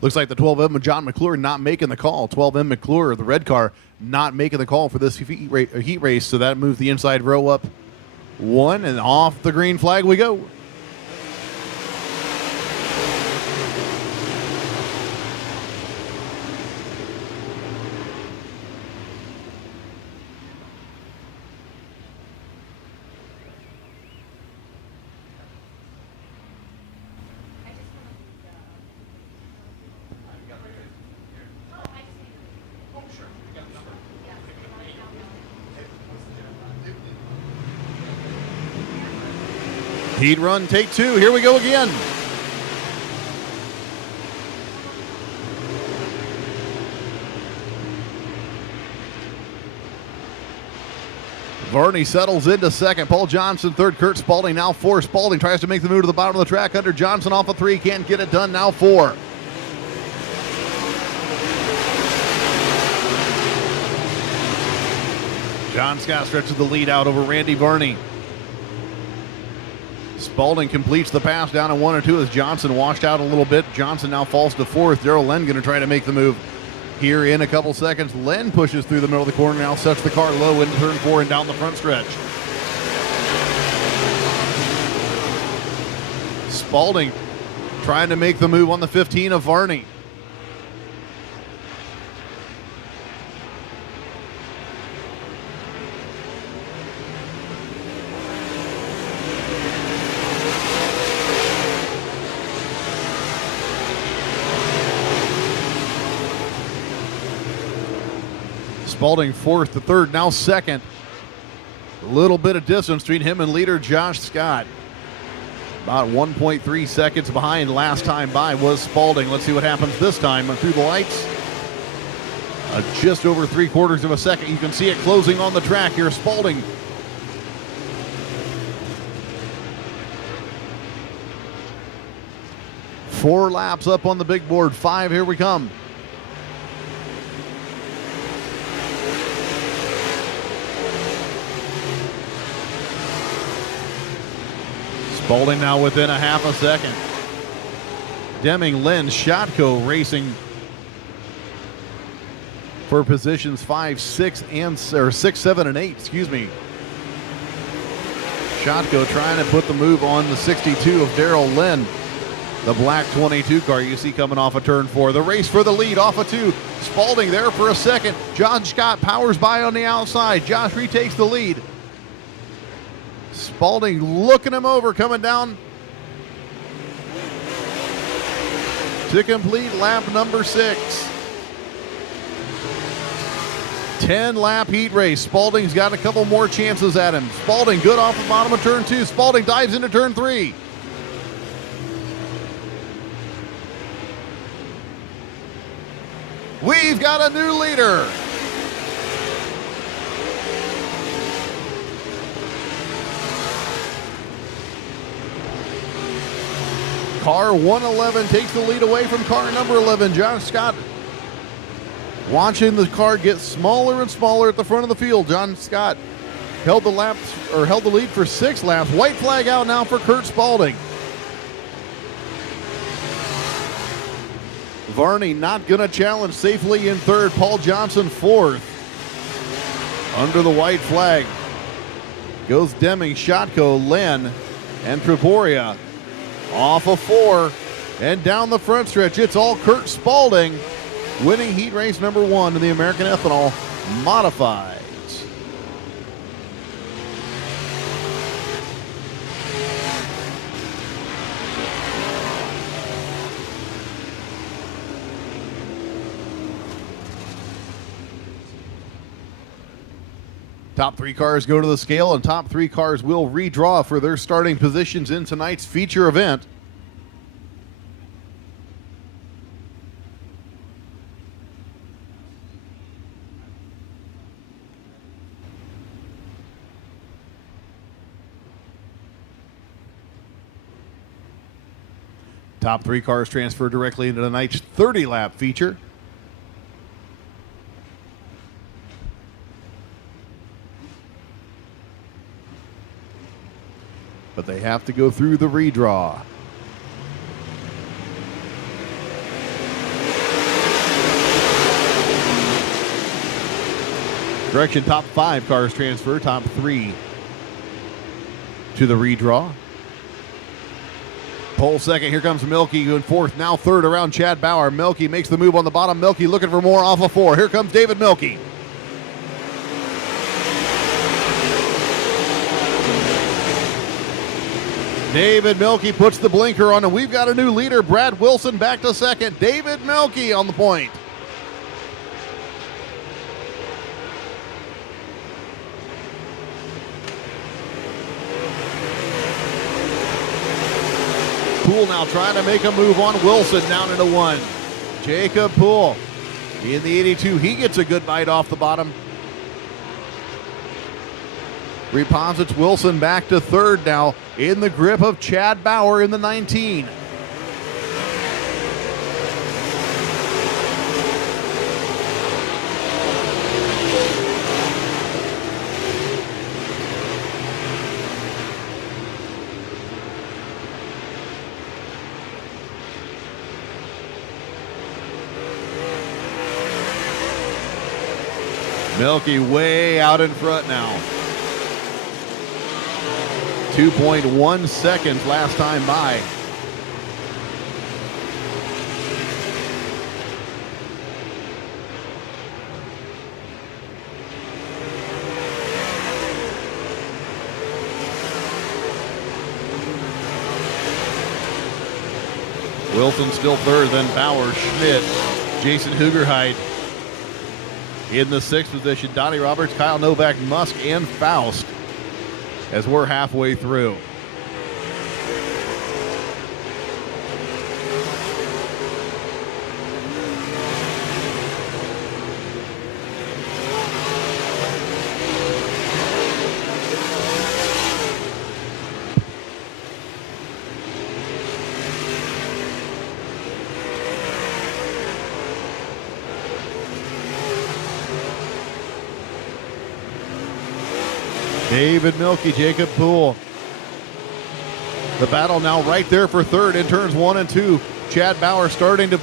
Looks like the 12M of John McClure not making the call. 12M McClure, the red car, not making the call for this heat race. So that moves the inside row up one, and off the green flag we go. Heat run, take two. Here we go again. Varney settles into second. Paul Johnson third. Kurt Spalding now four. Spalding tries to make the move to the bottom of the track. Under Johnson off of three. Can't get it done. Now four. John Scott stretches the lead out over Randy Varney. Spalding completes the pass down in 1 and 2 as Johnson washed out a little bit. Johnson now falls to fourth. Darrell Len going to try to make the move here in a couple seconds. Len pushes through the middle of the corner, now sets the car low into turn 4 and down the front stretch. Spalding trying to make the move on the 15 of Varney. Spalding fourth to third, now second. A little bit of distance between him and leader Josh Scott. About 1.3 seconds behind last time by was Spalding. Let's see what happens this time through the lights. Just over 3/4 of a second. You can see it closing on the track here. Spalding. Four laps up on the big board. 5, here we come. Spalding now within a half a second. Deming, Lynn, Shotko racing for positions 5, 6, and 6, 7, and 8. Excuse me. Shotko trying to put the move on the 62 of Darrell Lynn, the black 22 car you see coming off of turn 4. The race for the lead off of 2. Spalding there for a second. John Scott powers by on the outside. Josh retakes the lead. Spalding looking him over, coming down to complete lap number 6. 10-lap heat race. Spalding's got a couple more chances at him. Spalding good off the bottom of turn 2. Spalding dives into turn 3. We've got a new leader. Car 111 takes the lead away from car number 11. John Scott watching the car get smaller and smaller at the front of the field. John Scott held the lead for 6 laps. White flag out now for Kurt Spalding. Varney not going to challenge, safely in third. Paul Johnson fourth. Under the white flag goes Deming, Shotko, Len, and Triporia. Off of 4 and down the front stretch. It's all Kurt Spalding winning heat race number 1 in the American Ethanol Modifieds. Top 3 cars go to the scale, and top 3 cars will redraw for their starting positions in tonight's feature event. Top 3 cars transfer directly into tonight's 30-lap feature. But they have to go through the redraw. Correction, top 5 cars transfer, top 3 to the redraw. Pole second, here comes Milky going fourth, now third around Chad Bauer. Milky makes the move on the bottom. Milky looking for more off of 4. Here comes David Milky. David Milky puts the blinker on, and we've got a new leader. Brad Wilson back to second. David Milky on the point. Poole now trying to make a move on Wilson, down into 1. Jacob Poole in the 82. He gets a good bite off the bottom. Reposits Wilson back to third now in the grip of Chad Bauer in the 19. Milky way out in front now. 2.1 seconds last time by. Wilson still third, then Bauer, Schmidt, Jason Hugerheit. In the 6th position, Donnie Roberts, Kyle Novak, Musk, and Faust as we're halfway through. David Milky, Jacob Poole. The battle now right there for third in turns 1 and 2. Chad Bauer starting to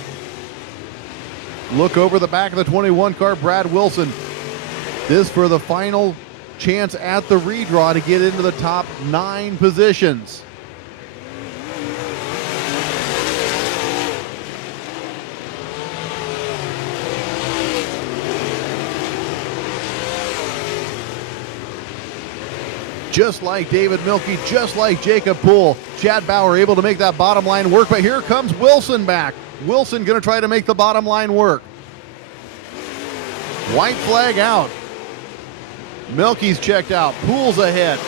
look over the back of the 21 car, Brad Wilson. This for the final chance at the redraw to get into the top 9 positions. Just like David Milky, just like Jacob Poole, Chad Bauer able to make that bottom line work, but here comes Wilson back. Wilson going to try to make the bottom line work. White flag out. Milky's checked out. Poole's ahead.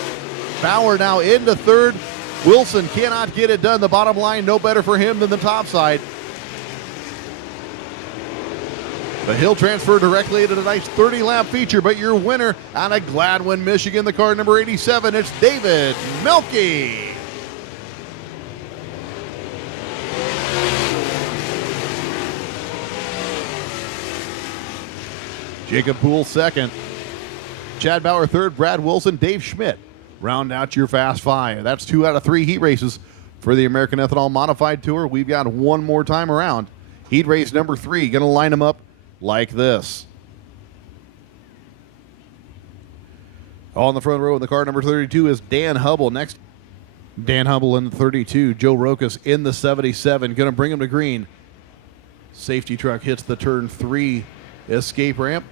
Bauer now into third. Wilson cannot get it done. The bottom line, no better for him than the top side. But he'll transfer directly into tonight's 30-lap feature. But your winner out of Gladwin, Michigan, the car number 87, it's David Milky. Jacob Poole second. Chad Bauer third. Brad Wilson, Dave Schmidt round out your Fast Five. That's 2 out of 3 heat races for the American Ethanol Modified Tour. We've got one more time around. Heat race number 3, going to line them up like this. On the front row in the car number 32 is Dan Hubble. Next, Dan Hubble in the 32. Joe Rokas in the 77. Going to bring him to green. Safety truck hits the turn 3 escape ramp.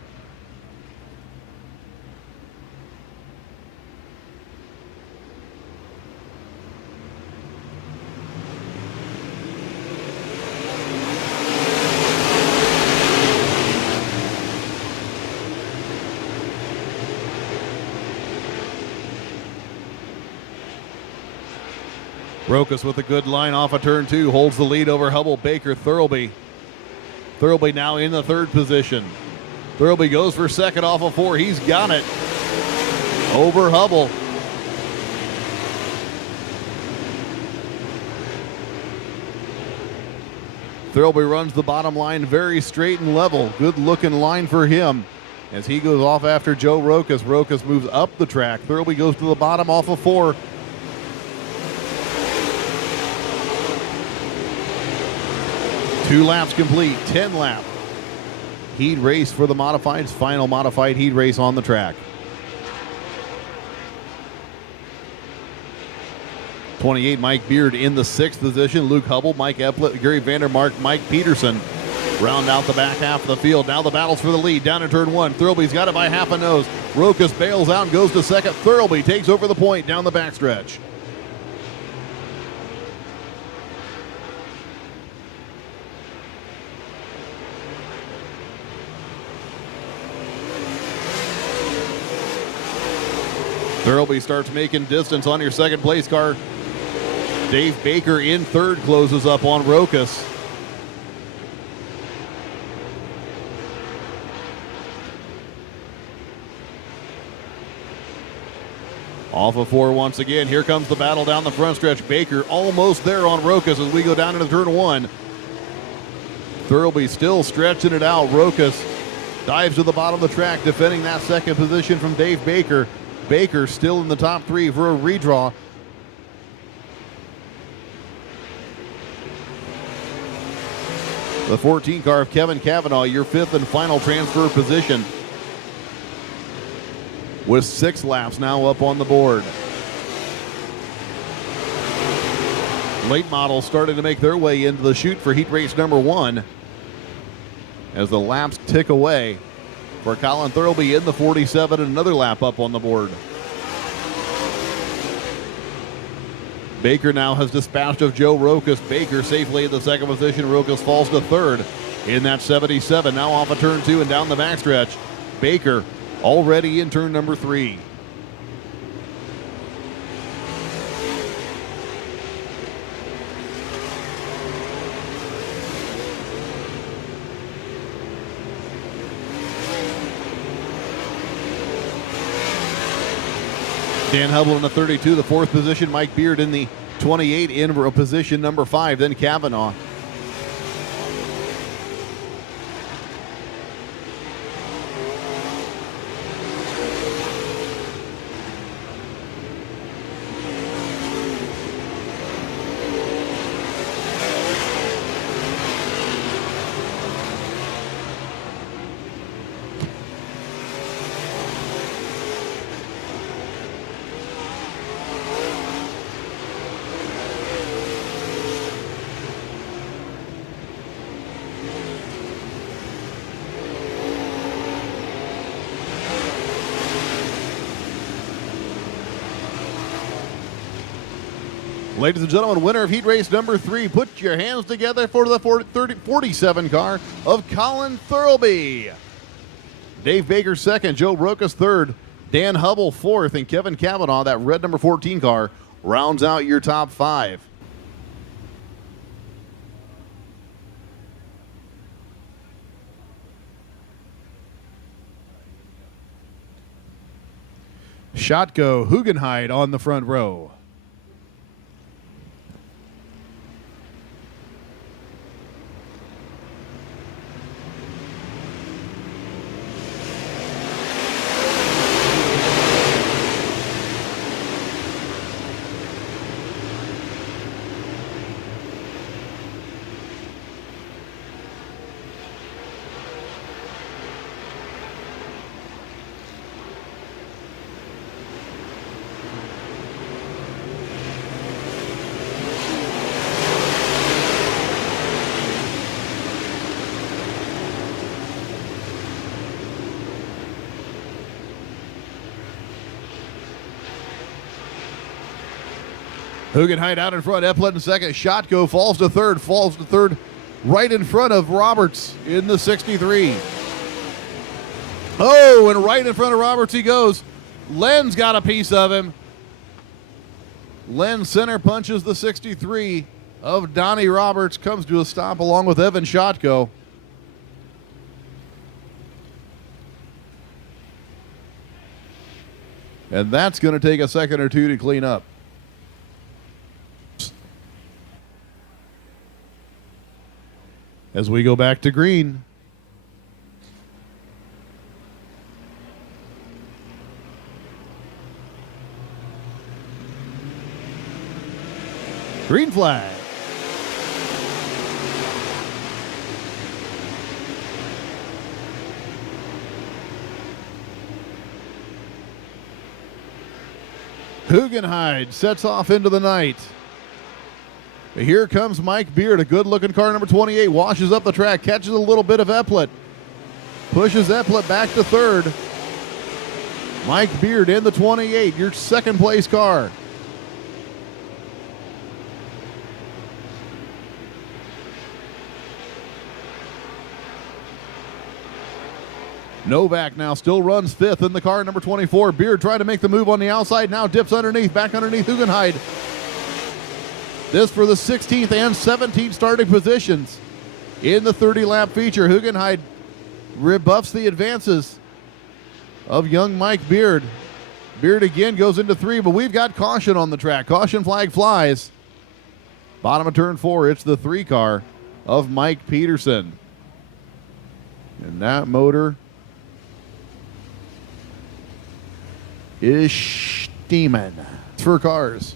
Rokas with a good line off of turn 2, holds the lead over Hubble, Baker, Thurlby. Thurlby now in the 3rd position. Thurlby goes for second off of 4. He's got it over Hubble. Thurlby runs the bottom line very straight and level. Good looking line for him as he goes off after Joe Rokas. Rokas moves up the track. Thurlby goes to the bottom off of 4. Two laps complete, 10 lap. heat race for the modifieds. Final modified heat race on the track. 28, Mike Beard in the 6th position. Luke Hubble, Mike Eplett, Gary Vandermark, Mike Peterson round out the back half of the field. Now the battles for the lead down in turn 1. Thirlby's got it by half a nose. Rokas bails out and goes to second. Thirlby takes over the point down the backstretch. Thirlby starts making distance on your second place car. Dave Baker in third closes up on Rokas. Off of 4 once again. Here comes the battle down the front stretch. Baker almost there on Rokas as we go down into turn 1. Thirlby still stretching it out. Rokas dives to the bottom of the track, defending that second position from Dave Baker. Baker still in the top 3 for a redraw. The 14 car of Kevin Cavanaugh, your 5th and final transfer position, with 6 laps now up on the board. Late models starting to make their way into the chute for heat race number 1 as the laps tick away for Colin Thirlby in the 47 and another lap up on the board. Baker now has dispatched of Joe Rokas. Baker safely in the 2nd position. Rokas falls to 3rd in that 77. Now off of turn 2 and down the backstretch. Baker already in turn number 3. Dan Hubble in the 32, the 4th position. Mike Beard in the 28 in position number 5. Then Cavanaugh. Ladies and gentlemen, winner of heat race number 3. Put your hands together for the 47 car of Colin Thirlby. Dave Baker 2nd, Joe Rokas 3rd, Dan Hubble 4th, and Kevin Cavanaugh, that red number 14 car, rounds out your top 5. Shotko Hugenheid on the front row. Hugenheid out in front, Eplett in 2nd. Shotko falls to 3rd, right in front of Roberts in the 63. Oh, and right in front of Roberts he goes. Len's got a piece of him. Len center punches the 63 of Donnie Roberts, comes to a stop along with Evan Shotko. And that's going to take a second or two to clean up. As we go back to green. Green flag. Hugenheid sets off into the night. Here comes Mike Beard, a good-looking car, number 28, washes up the track, catches a little bit of Epplett, pushes Epplett back to third. Mike Beard in the 28, your second-place car. Novak now still runs fifth in the car, number 24. Beard trying to make the move on the outside, now dips underneath, back underneath Hugenheid. This for the 16th and 17th starting positions in the 30-lap feature. Hugenheid rebuffs the advances of young Mike Beard. Beard again goes into 3, but we've got caution on the track. Caution flag flies. Bottom of turn 4, it's the 3 car of Mike Peterson. And that motor is steaming. For cars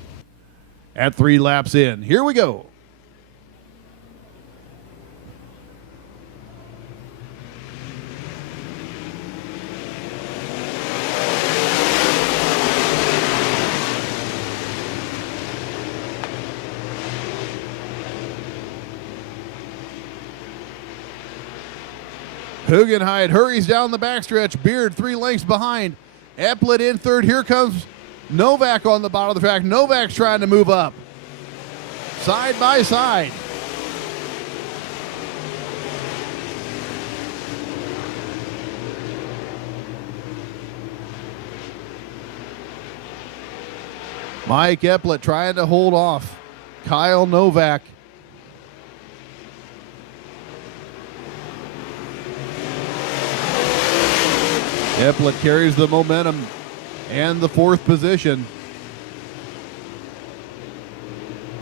at 3 laps in. Here we go. Hugenheid hurries down the backstretch. Beard 3 lengths behind. Epplett in third. Here comes Novak on the bottom of the track. Novak's trying to move up. Side by side. Mike Epplett trying to hold off Kyle Novak. Epplett carries the momentum and the 4th position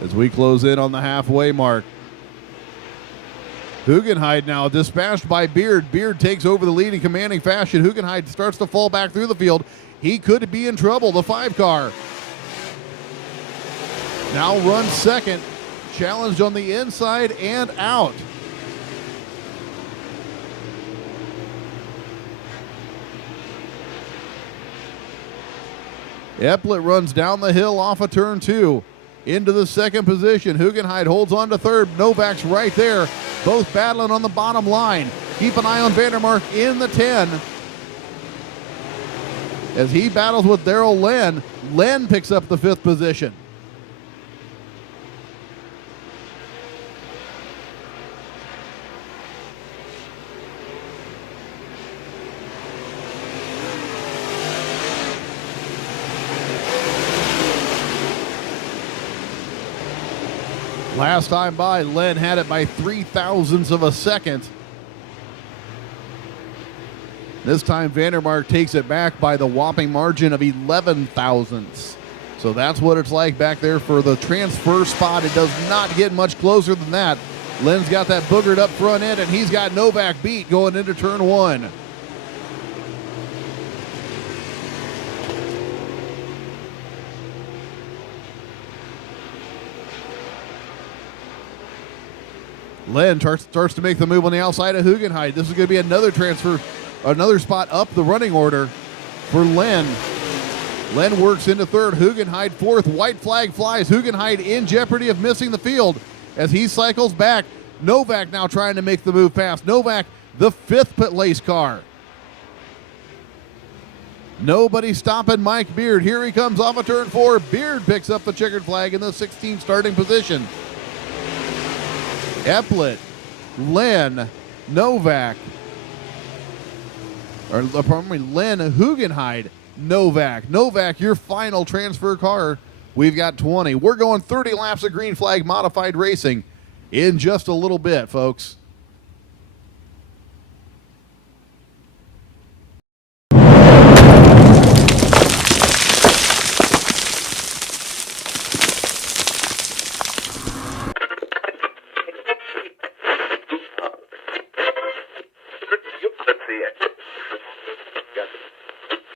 as we close in on the halfway mark. Hugenheid now dispatched by Beard. Beard takes over the lead in commanding fashion. Hugenheid starts to fall back through the field. He could be in trouble. The 5 car now runs second, challenged on the inside and out. Epplett runs down the hill off of turn 2 into the 2nd position. Hugenheid holds on to 3rd. Novak's right there, both battling on the bottom line. Keep an eye on Vandermark in the 10 as he battles with Darrell Len. Len picks up the 5th position. Last time by, Len had it by 0.03 of a second. This time, Vandermark takes it back by the whopping margin of 11 thousandths. So that's what it's like back there for the transfer spot. It does not get much closer than that. Len's got that boogered up front end, and he's got Novak beat going into turn 1. Len starts to make the move on the outside of Hugenheid. This is going to be another transfer, another spot up the running order for Len. Len works into 3rd, Hugenheid 4th. White flag flies. Hugenheid in jeopardy of missing the field as he cycles back. Novak now trying to make the move past. Novak, the 5th pit lace car. Nobody stopping Mike Beard. Here he comes off of turn 4. Beard picks up the checkered flag in the 16th starting position. Epplett, Len, Novak, Len, Hugenheid, Novak. Novak, your final transfer car. We've got 20. We're going 30 laps of green flag modified racing in just a little bit, folks. Let's see it.